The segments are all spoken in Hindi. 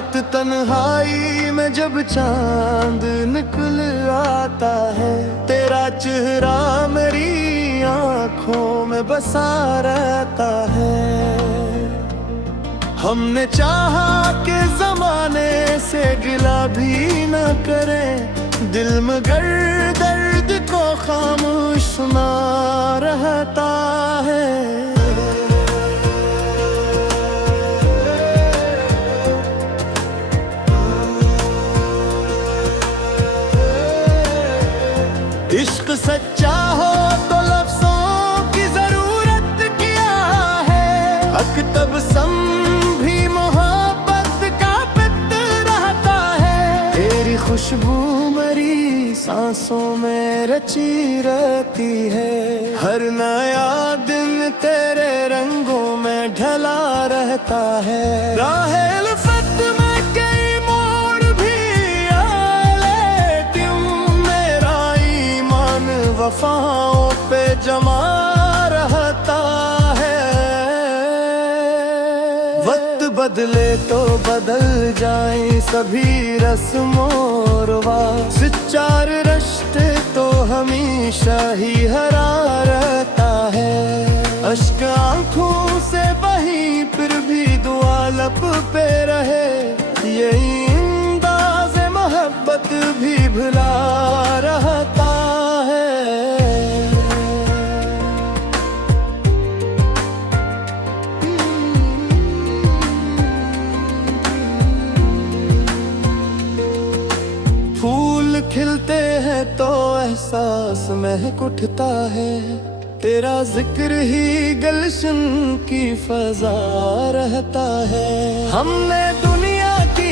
रात तन्हाई में जब चांद निकल आता है, तेरा चेहरा मेरी आंखों में बसा रहता है। हमने चाहा कि जमाने से गिला भी न करें, दिल मगर दर्द को खामोश सुना रहता है। इश्क सच्चा हो तो लफ्ज़ों की जरूरत क्या है, अकतब सम भी मोहब्बत का पित रहता है। तेरी खुशबू मेरी सांसों में रची रहती है, हर नया दिन तेरे रंगों में ढला रहता है। राहे उल्फत में कई मोड़ भी आए, लेकिन मेरा ईमान वफाओं पे जमा रहता है। वक्त बदले तो बदल जाए सभी रस्मों रिवाज, चार रिश्ते तो हमेशा ही हरा रहता है। अश्क आंखों से बही फिर भी दुआ लब पे रहे, यही अंदाज़े मोहब्बत भी भुला रहता है। फूल खिलते हैं तो एहसास महक उठता है, तेरा जिक्र ही गुलशन की फजा रहता है। हमने दुनिया की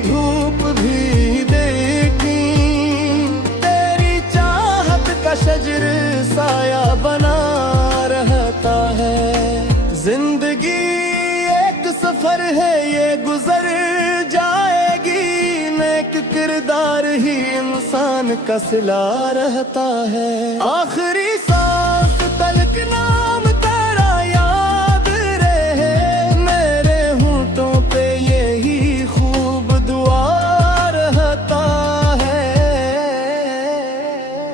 धूप भी देखी, तेरी चाहत का शजर साया बना रहता है। जिंदगी एक सफर है ये गुजर जाएगी, नेक किरदार ही इंसान का सिला रहता है। आखिरी सांस तलक नाम तेरा याद रहे, मेरे होंठों पे यही खूब दुआ रहता है।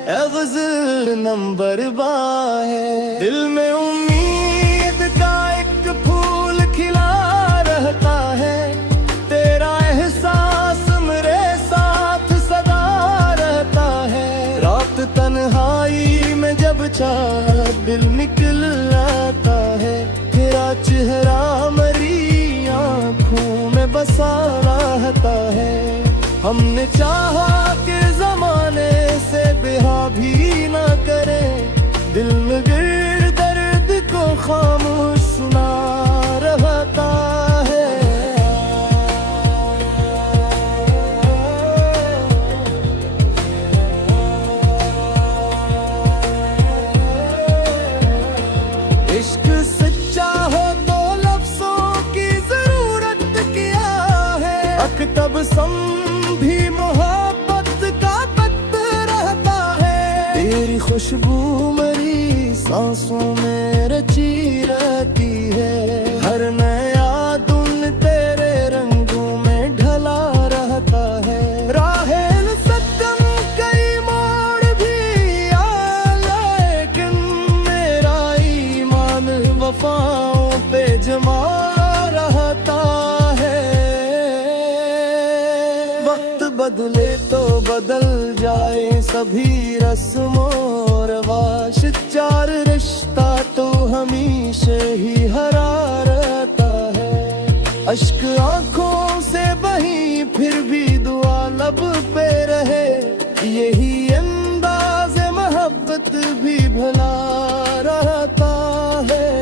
ए ग़ज़ल नंबर बाहे, दिल में उम्मीद का एक फूल खिला रहता है। तेरा एहसास मेरे साथ सदा रहता है। रात तन्हाई में जब चार दिल निकल आता है, तेरा चेहरा मेरी आंखों में बसा रहता है। हमने चाहा कि जमाने से बिहा भी न करें, दिल में गिर दर्द को खामोश सुना रहता है। इश्क सच्चा हो तो लफ्ज़ों की जरूरत क्या है, अकतब सम भी मोहब्बत का पत रहता है। तेरी खुशबू मेरी सांसों में रची रहती है, हर नया दिन तेरे रंगों में ढला रहता है। राहेल सदम कई मोड़ भी आए, लेकिन मेरा ईमान वफाओं पे जमा रहता है। वक्त बदले तो बदल जाए सभी रस्मों रिवाज, चार रिश्ता तो हमेशा ही हरा रहता है। अश्क आंखों से बही फिर भी दुआ लब पे रहे, यही अंदाज़े मोहब्बत भी भला रहता है।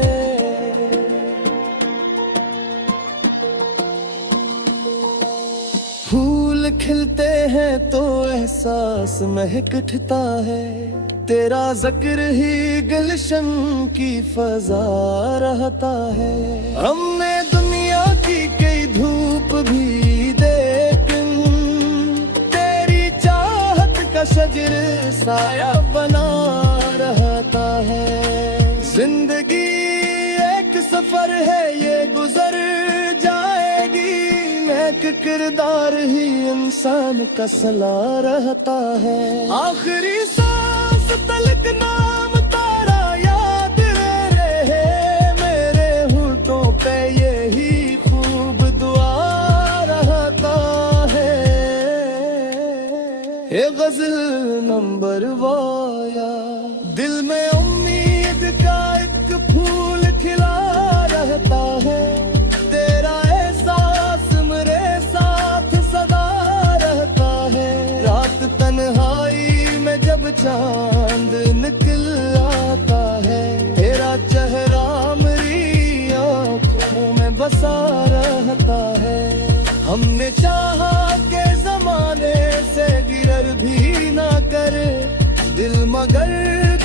फूल खिलते हैं तो एहसास महक उठता है, तेरा जिक्र ही गुलशन की फजा रहता है। हमने दुनिया की कई धूप भी देखी, तेरी चाहत का शजर साया बना रहता है। जिंदगी एक सफर है ये गुजर जाएगी, नेक किरदार ही इंसान का सला रहता है। आखिरी सांस तलक नाम तारा याद रहे, मेरे होठों पे यही खूब दुआ रहता है। ये गजल नंबर वाया, दिल में उम्मीद का एक फूल खिला रहता है। तेरा एहसास मेरे साथ सदा रहता है। रात तन्हाई में जब चांद निकल आता है, तेरा चेहरा मेरी आँखों में बसा रहता है। हमने चाहा के जमाने से गिरर भी ना करे दिल, मगर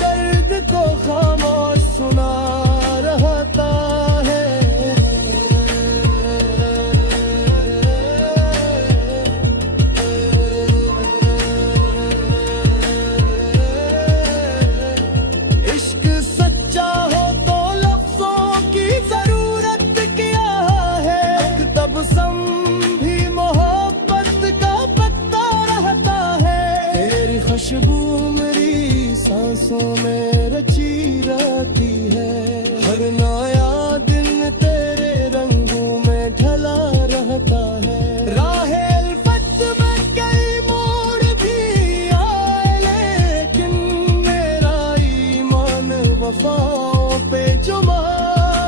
दर्द को खामोश सुना रहता है। इश्क सच्चा हो तो लफ्जों की जरूरत क्या है, तब सम भी मोहब्बत का पत्ता रहता है। तेरी खुशबू मेरी सांसों में रची रहती है। हर नया दिन तेरे रंगों में ढला रहता है। राहे उल्फत में कई मोड़ भी आए, लेकिन मेरा ईमान वफाओं पे जुमा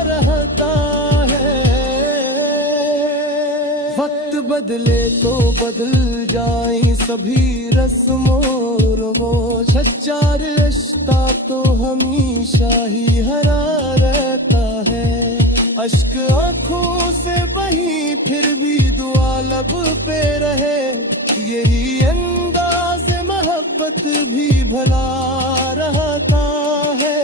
रहता है। वक्त बदले तो बदल जाए सभी रस्मों वो, सच्चा रिश्ता तो हमेशा ही हरा रहता है। अश्क आँखों से बही फिर भी दुआ लब पे रहे, यही अंदाज मोहब्बत भी भला रहता है।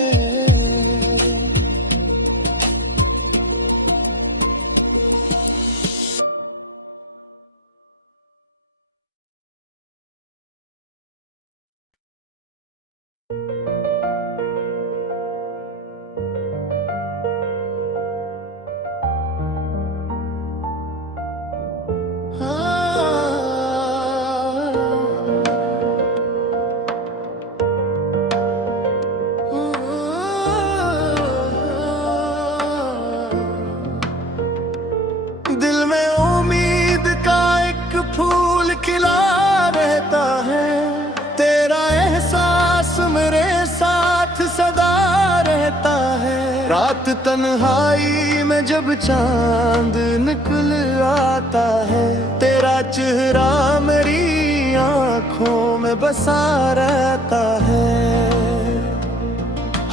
दिल में उम्मीद का एक फूल खिला रहता है। तेरा एहसास मेरे साथ सदा रहता है। रात तन्हाई में जब चांद निकल आता है, तेरा चेहरा मेरी आँखों में बसा रहता है।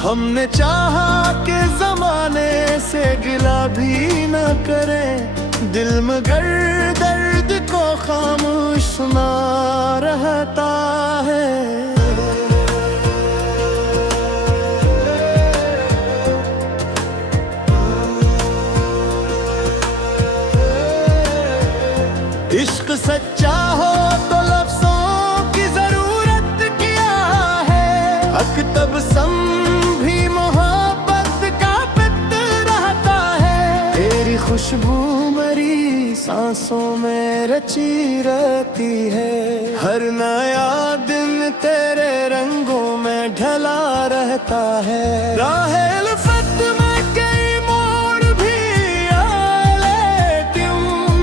हमने चाहा के जमाने से गिला भी न करें दिल, मगर दर्द को खामोश सुना रहता है। इश्क सच्चा हो तो लफ्जों की जरूरत क्या है, हक तब सम भी मोहब्बत का पित रहता है। तेरी खुशबू मेरी सांसों में रची रहती है। हर नया दिन तेरे रंगों में ढला रहता है। राहे उल्फत में कई मोड़ भी आए, लेकिन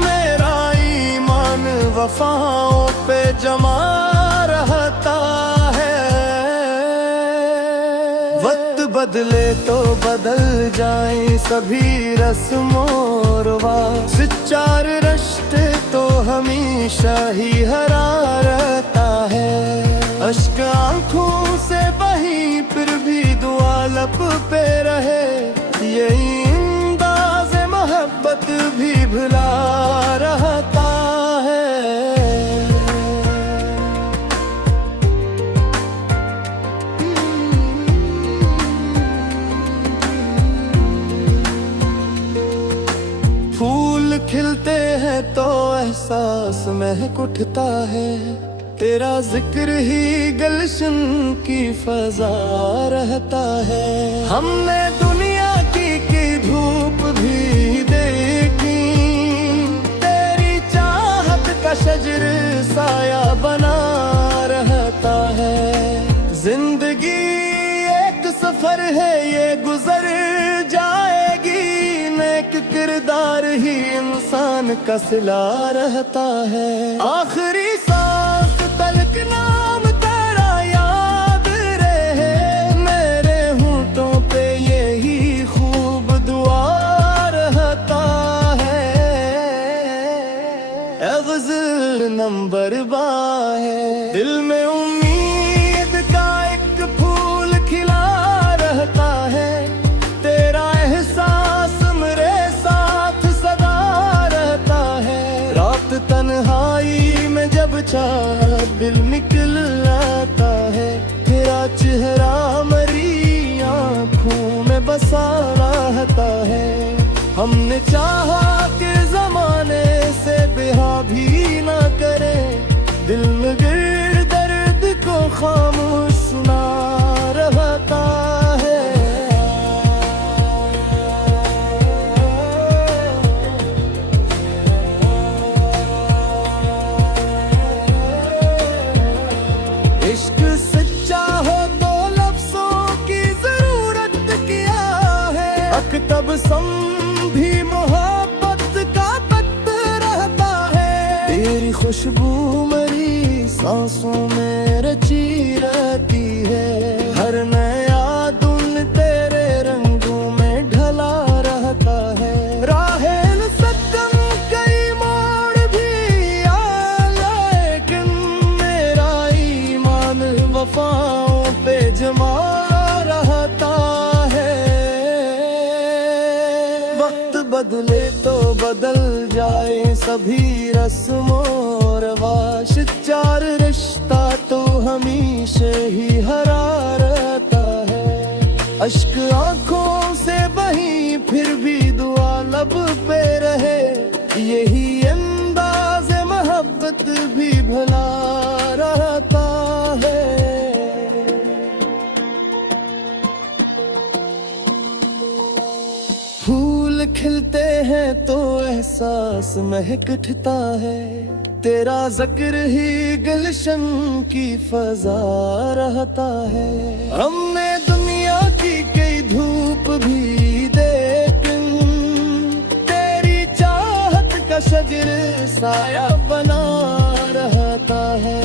मेरा ईमान वफाओं पे जमा रहता है। वक्त बदले तो बदल जाए सभी रस्मों रिवाज, सच्चा रिश्ते तो हमेशा ही हरा रहता है। अश्क आँखों से बही फिर भी दुआ लब पे रहे, यही अंदाज़ मोहब्बत भी भुला रहता है। फूल खिलते हैं तो एहसास महक उठता है, तेरा जिक्र ही गुलशन की फजा रहता है। हमने दुनिया की धूप भी देखी, तेरी चाह सफर है ये गुजर जाएगी, नेक किरदार ही इंसान का सिला रहता है। आखिरी सांस तलक नाम तेरा याद रहे, मेरे होंठों पे यही खूब दुआ रहता है। ए ग़ज़ल नंबर है, दिल में उम्मीद का एक फूल खिला रहता है, तेरा एहसास मेरे साथ सदा रहता है। रात तन्हाई में जब चाँद दिल निकल आता है, तेरा चेहरा मेरी आँखों में बसा रहता है। हमने चाहा कि ज़माने से बेहा भी ना करे, दिल में गिर दर्द को खामोश सुना रहता है। इश्क सच्चा हो तो लफ्ज़ों की ज़रूरत क्या है, अकतबसम भी मोहब्बत का पत्थर रहता है। तेरी खुशबू मेरी सांसों में रची रहती है, हर नया दिन तेरे रंगों में ढला रहता है। राहेल सदम कई मोड़ भी आ, लेकिन मेरा ईमान वफाओं पे जमा रहता है। वक्त बदले तो बदल जाए सभी रस्मों रवाज, चार रिश्ता तो हमेशा ही हरा रहता है। अश्क आंखों से बही फिर भी दुआ लब पे रहे, यही अंदाज़ मोहब्बत भी भला रहता है। फूल खिलते हैं तो एहसास महक उठता है, तेरा ज़िक्र ही गुलशन की फ़ज़ा रहता है। हमने दुनिया की कई धूप भी देखी, तेरी चाहत का शजर साया बना रहता है।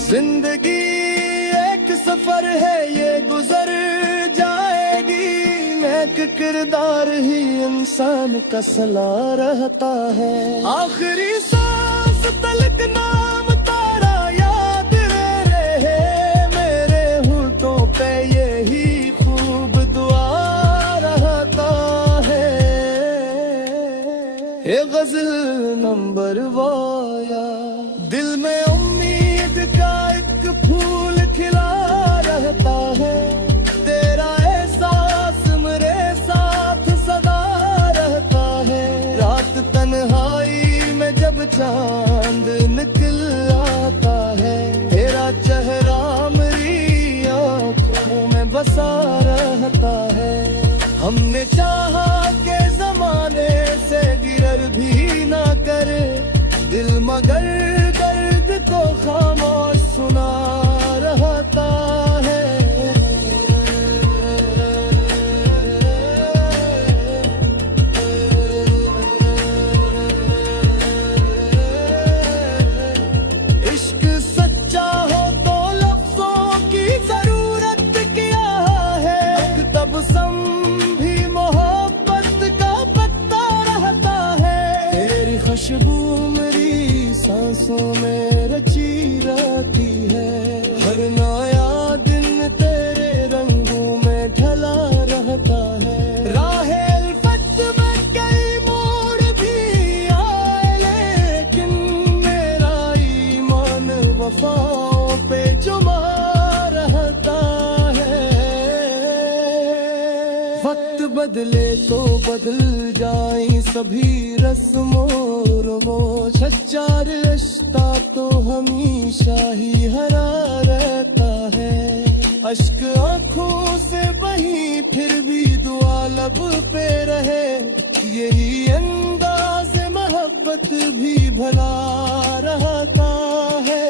जिंदगी एक सफर है ये गुजर जाएगी, नेक किरदार ही इंसान का सला रहता है। आखिरी सांस तलक नाम तारा याद रहे, मेरे होंठों पे यही खूब दुआ रहता है। ये ग़ज़ल नंबर वाया, दिल में उम्मीद का एक फूल खिला रहता है, तेरा एहसास मेरे साथ सदा रहता है। रात तन्हाई में जब चांद निकल आता है, तेरा चेहरा मेरी आँखों में बसा रहता है। हमने चाहा के ज़माने से गिरर भी ना करे, दिल मगर दर्द को खामोश सुना रहता है। इश्क सच्चा हो तो लफ्ज़ों की ज़रूरत क्या है, अकतबसम भी मोहब्बत का पत्ता रहता है। तेरी खुशबू मेरी सांसों में रची रहती है, हर नया दिन तेरे रंगों में ढला रहता है। राहेल फत में कई मोड़ भी आए, लेकिन मेरा ईमान वफाओं पे जुमा रहता है। वक्त बदले तो बदल जाए सभी रस्मों रवाज, सच्चा रिश्ता तो हमेशा ही हरा रहता है। अश्क आंखों से बही फिर भी दुआ लब पे रहे, यही अंदाज़ मोहब्बत भी भला रहता है।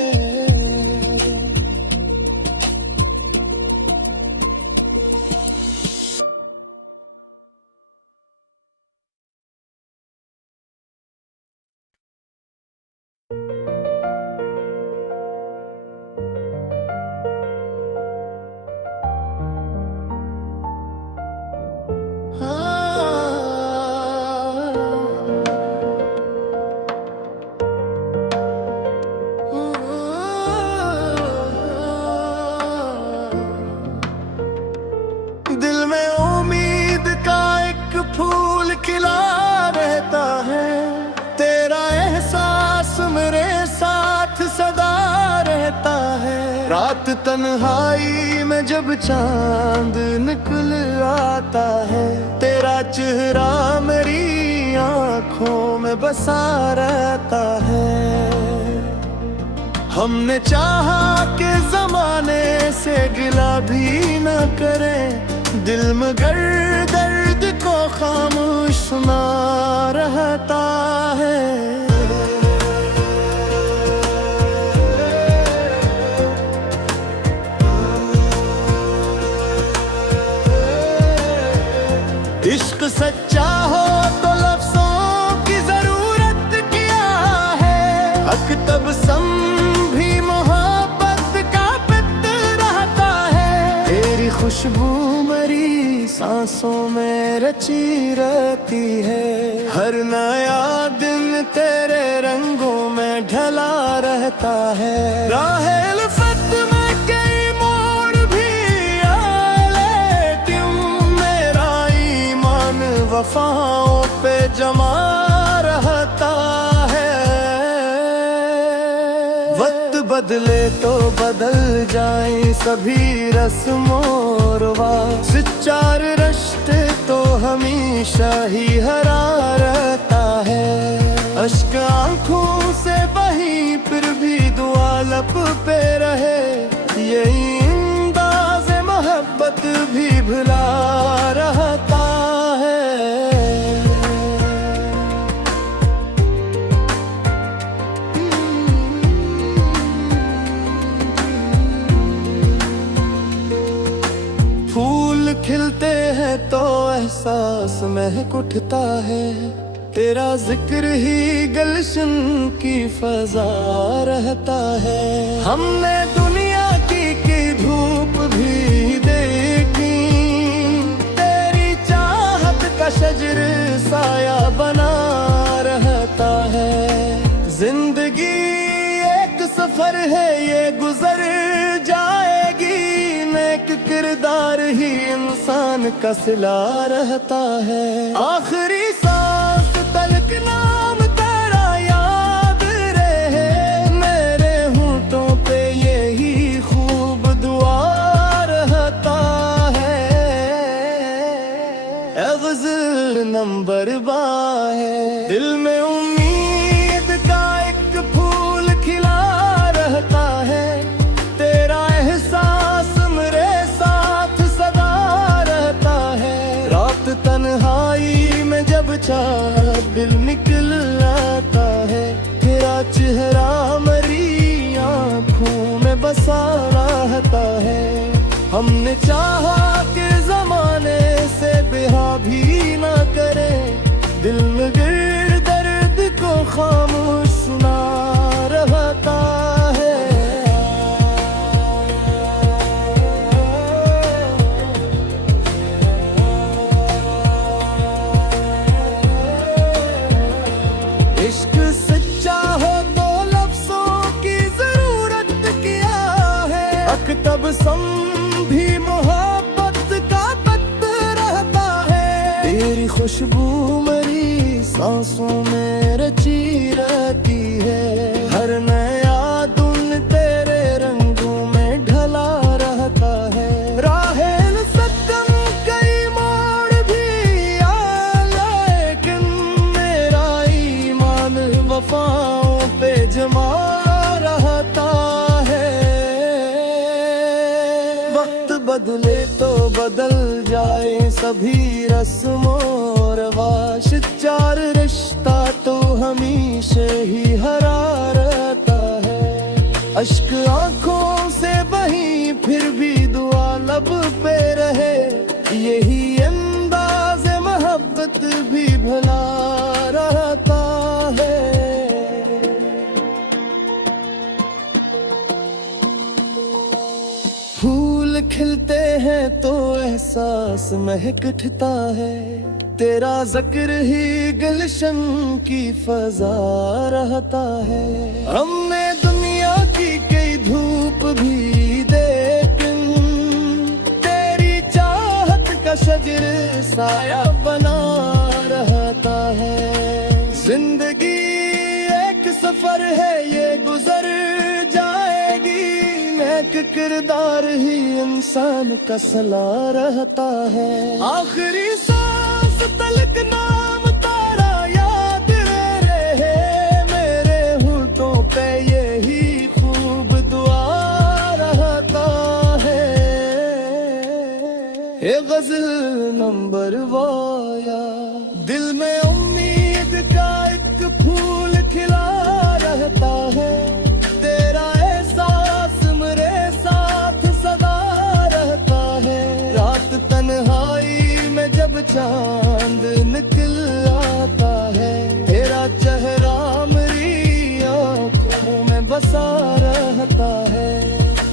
रात तन्हाई में जब चांद निकल आता है, तेरा चेहरा मेरी आंखों में बसा रहता है। हमने चाहा कि जमाने से गिला भी न करें, दिल मगर दर्द को खामोश सुना रहता है। इश्क सच्चा हो तो लफ्ज़ों की जरूरत क्या है, हक तब सम भी मोहब्बत का पित रहता है। तेरी खुशबू मेरी सांसों में रची रहती है, हर नया दिन तेरे रंगों में ढला रहता है। राहे उल्फत में कई मोड़ भी आए, क्यों मेरा ईमान वफाओं पे जमा रहता है। वक्त बदले तो बदल जाए सभी रस्मों रिवाज, चार रिश्ते तो हमेशा ही हरा रहता है। अश्क आंखों से बही फिर भी दुआ लब पे रहे, यही अंदाज़े मोहब्बत भी भुला रहता है। फूल खिलते हैं तो एहसास महक उठता है, तेरा जिक्र ही गुलशन की फजा रहता है। हमने दुनिया की धूप भी देखी, तेरी चाहत का शजर साया बना रहता है। जिंदगी एक सफर है ये गुजर जाएगी, नेक किरदार ही इंसान का सिला रहता है। आखिरी सांस तलक नाम तेरा याद रहे, मेरे होंठों पे यही खूब दुआ रहता है। ए ग़ज़ल नंबर है, दिल में उम्मीद का एक फूल खिला रहता है। तेरा एहसास मेरे साथ सदा रहता है। रात तन्हाई में जब चाह दिल निकल आता है, तेरा चेहरा मेरी आंखों में बसा रहता है। हमने चाहा कि जमाने से बिहा भी ना करें, दिल में गिर दर्द को खामोश सुना रहता है। इश्क सच्चा हो तो लफ्ज़ों की जरूरत क्या है, हक तब सम भी मोहब्बत का पत रहता है। तेरी खुशबू मेरी सांसों में रची रहती है, हर नया दिन तेरे रंगों में ढला रहता है। राहेल सत्तम कई मोड़ भी आए, लेकिन मेरा ईमान वफाओं पे जमा रहता है। वक्त बदले तो बदल जाए सभी रस्मों रिवाज, चार रिश्ता तो हमेशा ही हरा रहता है। अश्क आंखों से बही फिर भी दुआ लब पे रहे, यही अंदाज़े मोहब्बत भी भला रहता है। फूल खिलते हैं तो एहसास महक उठता है, तेरा जिक्र ही गुलशन की फजा रहता है। हमने दुनिया की कई धूप भी देखी, तेरी चाहत का शजर साया बना रहता है। जिंदगी एक सफर है ये गुजर जाएगी, नेक किरदार ही इंसान का सला रहता है। आखिरी सांस तलक नाम तारा याद रहे, मेरे होठों पे यही खूब दुआ रहता है। ये गजल नंबर वाया, दिल में उम्मीद का एक फूल खिला रहता है। तेरा एहसास मेरे साथ सदा रहता है। रात तन्हाई में जब चांद निकल आता है, तेरा चेहरा मेरी आँखों में बसा रहता है।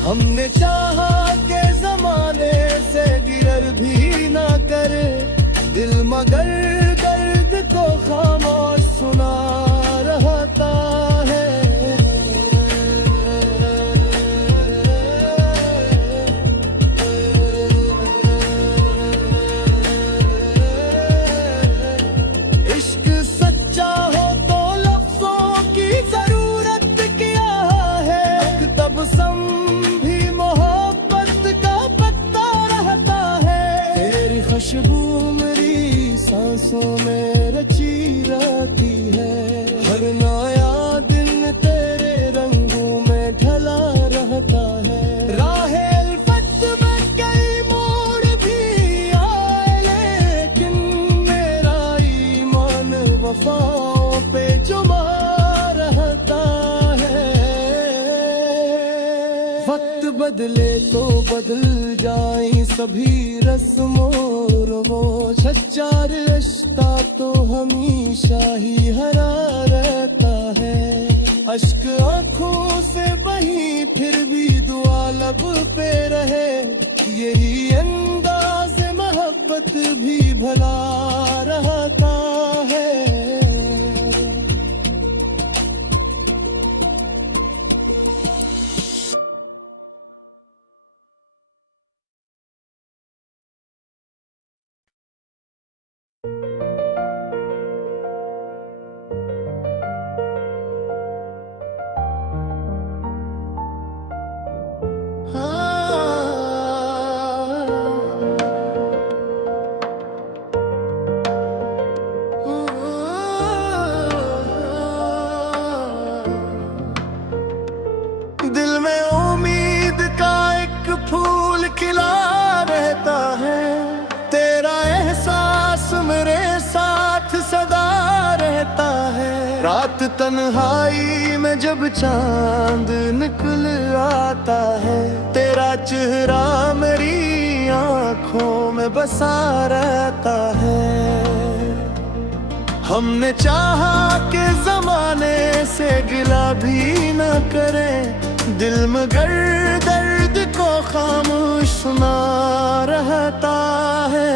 हमने चाहा के जमाने से गिरर भी ना करे दिल, मगर दर्द को खामोश सुना रहता है। इश्क सच्चा हो तो लफ्जों की जरूरत क्या है, तब सम भी मोहब्बत का पत्ता रहता है। तेरी खुशबू सांसों में रची रहती है, हर नया दिन तेरे रंगों में ढला रहता है। राहे उल्फत में कई मोड़ भी आए, लेकिन मेरा ईमान वफाओं पे जुमा रहता है। वक्त बदले तो बदल जाए सभी रस्मों वो, सच्चा रिश्ता तो हमेशा ही हरा रहता है। अश्क आँखों से बही फिर भी दुआ लब पे रहे, यही अंदाज मोहब्बत भी भला रहता है। दिल में उम्मीद का एक फूल खिला रहता है। तेरा एहसास मेरे साथ सदा रहता है। रात तन्हाई में जब चांद निकल आता है, तेरा चेहरा मेरी आँखों में बसा रहता है। हमने चाहा के जमाने से गिला भी न करें दिल, मगर दर्द को खामोश सुना रहता है।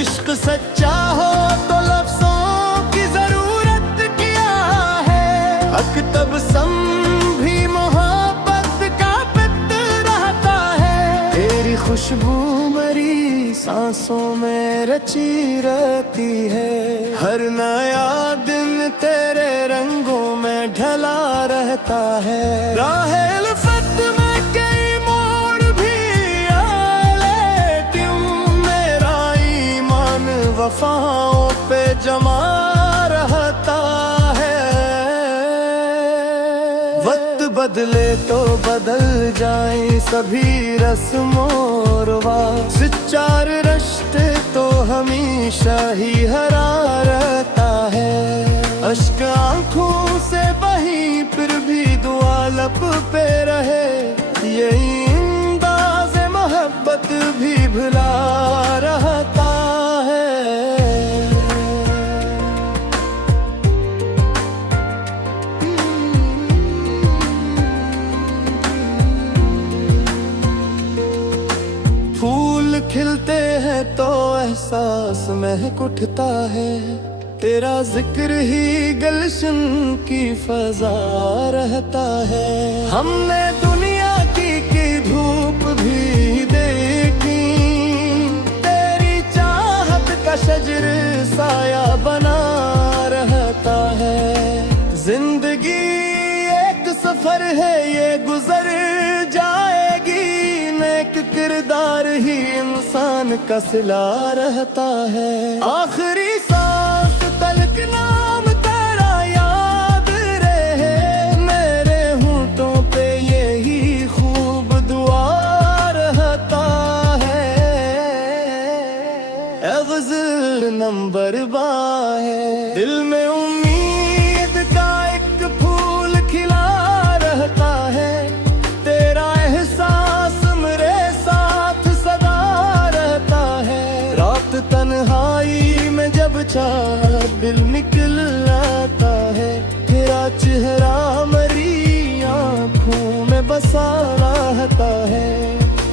इश्क सच्चा हो तो लफ्जों की जरूरत क्या है, अकतब सम भी मोहब्बत का पित रहता है। तेरी खुशबू मेरी सांसों में रची रहती है, हर नया दिन तेरे रंगों में ढला रहता है। राहे उल्फत में कई मोड़ भी आए, लेकिन मेरा ईमान वफाओं पे जमा रहता है। वक्त बदले तो बदल जाए सभी रस्मों रिवाज, सच्चा रिश्ते तो हमेशा ही हरा रहता है। अश्क आँखों से बही फिर भी दुआ लब पे रहे, यही अंदाज़ मोहब्बत भी भुला रहता है। फूल खिलते हैं तो एहसास महक उठता है, तेरा जिक्र ही गुलशन की फजा रहता है। हमने दुनिया की धूप भी देखी, तेरी चाह साया बना रहता है। जिंदगी एक सफर है, ये गुजर जाएगी, नेक किरदार ही इंसान का सिला रहता है। आखिरी सांस तलक नाम तेरा याद रहे, मेरे होंठों पे यही खूब दुआ रहता है। ए ग़ज़ल नंबर बाहे, दिल में उम्मीद का एक फूल खिला रहता है। तेरा एहसास मेरे साथ सदा रहता है। रात तन्हाई में जब चाबिल निकल आता है, तेरा चेहरा मेरी आँखों में बसा रहता है।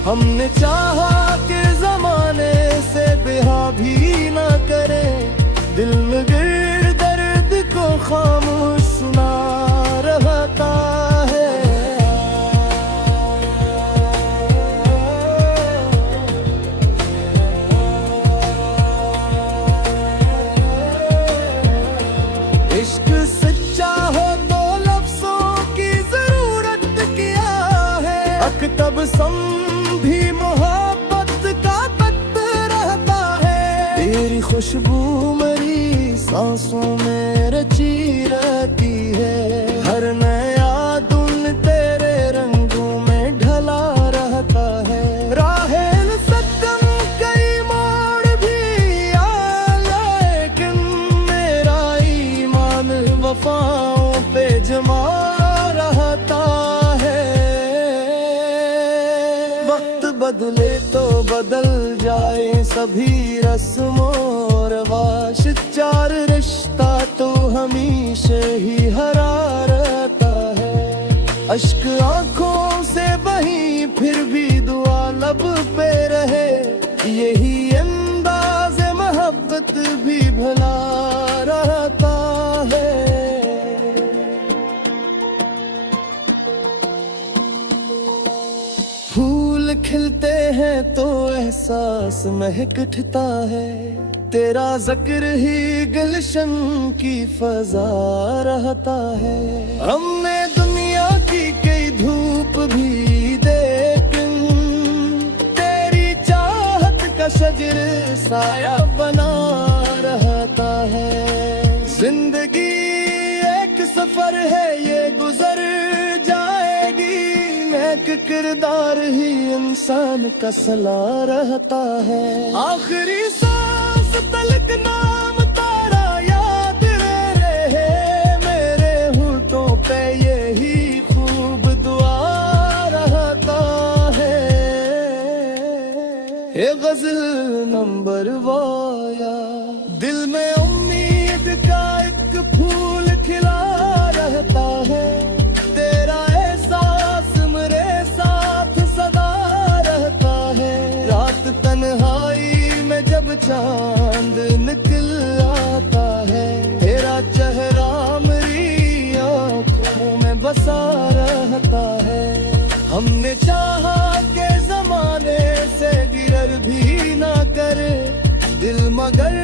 हमने चाहा कि ज़माने से बेहा भी ना करे, दिल में गिर दर्द को खामोश सुना रहता है। इश्क सच्चा हो तो लफ्ज़ों की जरूरत क्या है, अकतब सम भी मोहब्बत का तख्त रहता है। तेरी खुशबू मेरी सांसों में रची रहती है, हर नया दिन तेरे रंगों में ढला रहता है। राहेल सदम कई मोड़ भी आए, लेकिन मेरा ईमान वफाओं पे जमा रहता है। वक्त बदले तो बदल जाए सभी रस्मों रवाश, चार रिश्ता तो हमेशा ही हरा रहता है। अश्क आंखों से बही फिर भी दुआ लब पे रहे, यही अंदाज़ मोहब्बत भी भला रहता है। फूल खिलते हैं तो एहसास महक उठता है, तेरा जिक्र ही गुलशन की फजा रहता है। हमने दुनिया की कई धूप भी देखी, तेरी चाहत का शजर साया बना रहता है। जिंदगी एक सफर है, ये गुजर जाएगी, नेक किरदार ही इंसान का सला रहता है। आखिरी सांस तलक नाम तारा याद रहे, मेरे होंठों पे यही खूब दुआ रहता है। ये ग़ज़ल नंबर वाया, दिल में उम्मीद का एक फूल खिला रहता है। तेरा एहसास मेरे साथ सदा रहता है। रात तन्हाई में जब चांद निकल आता है, तेरा चेहरा मेरी आँखों में बसा रहता है। हमने चाहा के ज़माने से गिरर भी ना करे, दिल मगर